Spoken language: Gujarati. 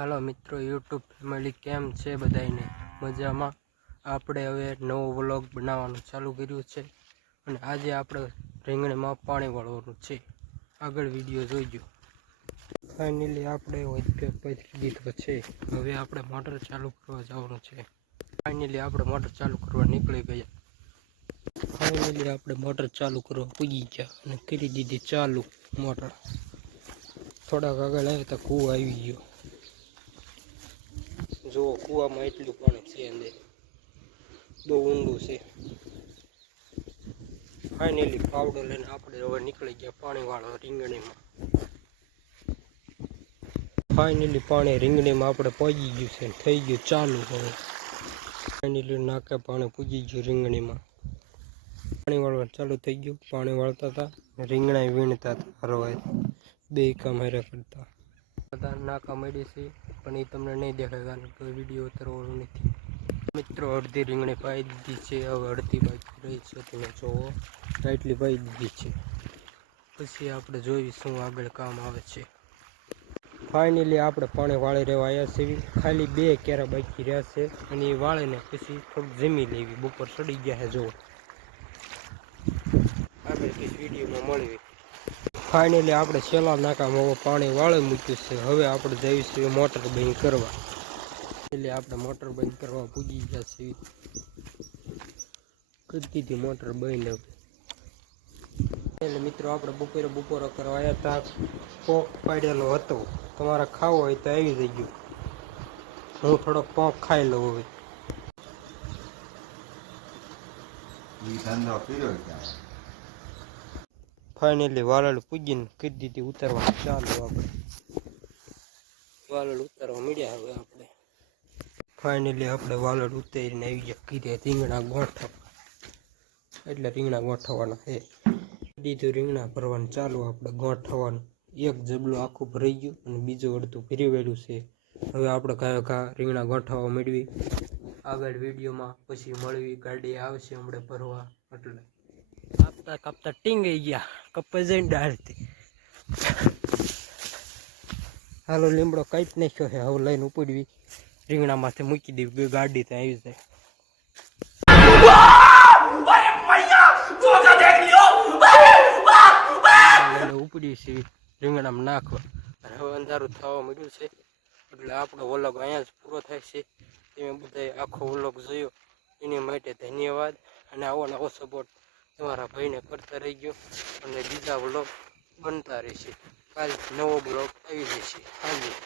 હાલો મિત્રો, યુટ્યુબ ફેમિલી કેમ છે? બધાને મજામાં? આપણે હવે નવો વ્લોગ બનાવવાનું ચાલુ કર્યું છે અને આજે આપણે રીંગણીમાં પાણી વાળવાનું છે. આગળ વિડીયો જોઈજો. ફાઇનલી આપણે પથરી દીધો છે. હવે આપણે મોટર ચાલુ કરવા જવાનું છે. ફાઇનલી આપણે મોટર ચાલુ કરવા નીકળી ગયા. ફાઇનલી આપણે મોટર ચાલુ કરવા પૂગી ગયા અને કરી દીધી ચાલુ મોટર. થોડાક આગળ આવે તો કૂવો આવી ગયો. જો કૂવામાં એટલું પાણી છે, અંદર બહુ ઊંડું છે. ફાઇનલી પાવડર લઈને આપણે હવે નીકળી ગયા પાણી વાળવા રીંગણીમાં. ફાઇનલી પાણી રીંગણીમાં આપણે પહોંચી ગયું છે, થઈ ગયું ચાલુ. હવે ફાઇનલી નાકે પાણી પૂજી ગયું રીંગણીમાં. પાણી વાળવાનું ચાલુ થઈ ગયું. પાણી વાળતા હતા, રીંગણા વીણતા હતા. હરવાય બે કામ હારે કરતા બધા નાકા મળી છે, પણ એ તમને નહીં દેખાય કારણ કે વિડીયો ઉતરવાનો નથી. મિત્રો, અડધી રીંગણી પાઈ દીધી છે. હવે અડધી બાકી રહી છે, તમે જોવો એટલી પાઈ દીધી છે. પછી આપણે જોઈ શું આગળ કામ આવે છે. ફાઇનલી આપણે પાણી વાળી રહેવા આવ્યા છીએ. ખાલી 2 કેરા બાકી રહ્યા છે અને એ વાળીને પછી થોડુંક જમી લેવી. બપોર ચડી ગયા છે. જોવો આગળ પછી વિડીયોમાં મળવી. ફાઇનલી આપણે છેલ્લા નાકામાં પાણી વાળી મૂક્યું છે. હવે આપણે જઈશું મોટર બંધ કરવા. એટલે આપણે મોટર બંધ કરવા પૂજી ગયા છીએ. કરી દીધી મોટર બંધ. એટલે મિત્રો, આપણે બપોરો કરવા આવ્યા હતા. પોંક પાડેલો હતો. તમારે ખાવો હોય તો આવી જજો. હું થોડોક પોંક ખાઈ લઉં. હવે ફાઇનલી વાલળ પૂજીને કરી દીધી ઉતારવાનું ચાલુ. આપણે વાલળ ઉતારવા મળ્યા. હવે આપણે ફાઇનલી આપણે વાલળ ઉતારીને આવી ગયા કીધે રીંગણા ગોઠવ. એટલે રીંગણા ગોઠવવાના છે. દીધું રીંગણા ભરવાનું ચાલુ. આપણે ગોઠવવાનું એક જબલું આખું ભરાઈ ગયું અને બીજું અડધું ફેરવેલું છે. હવે આપણે ઘા રીંગણા ગોઠવવા મેળવી. આગળ વિડીયોમાં પછી મળવી. ગાડી આવશે હમણાં ભરવા. એટલે કાપતા કાપતા ટીંગાઈ ગયા. કપાઈ જઈને ડાળથી. હાલો, લીમડો કાપી નાખ્યો છે. હવે લઈને ઉપડવી રીંગણામાંથી મૂકી દેવી. ગાડી ત્યાં આવી જાય. ઉપડી છે રીંગણામાં નાખવા. અને હવે અંધારું થવા મળ્યું છે, એટલે આપણો વ્લોગ અહીંયા જ પૂરો થાય છે. તમે બધાએ આખો વ્લોગ જોયો એની માટે ધન્યવાદ. અને આવો નવો સપોર્ટ તમારા ભાઈને કરતા રહી ગયો અને બીજા વ્લોગ બનતા રહેશે. કાલે નવો બ્લોગ આવી જશે. હાજી.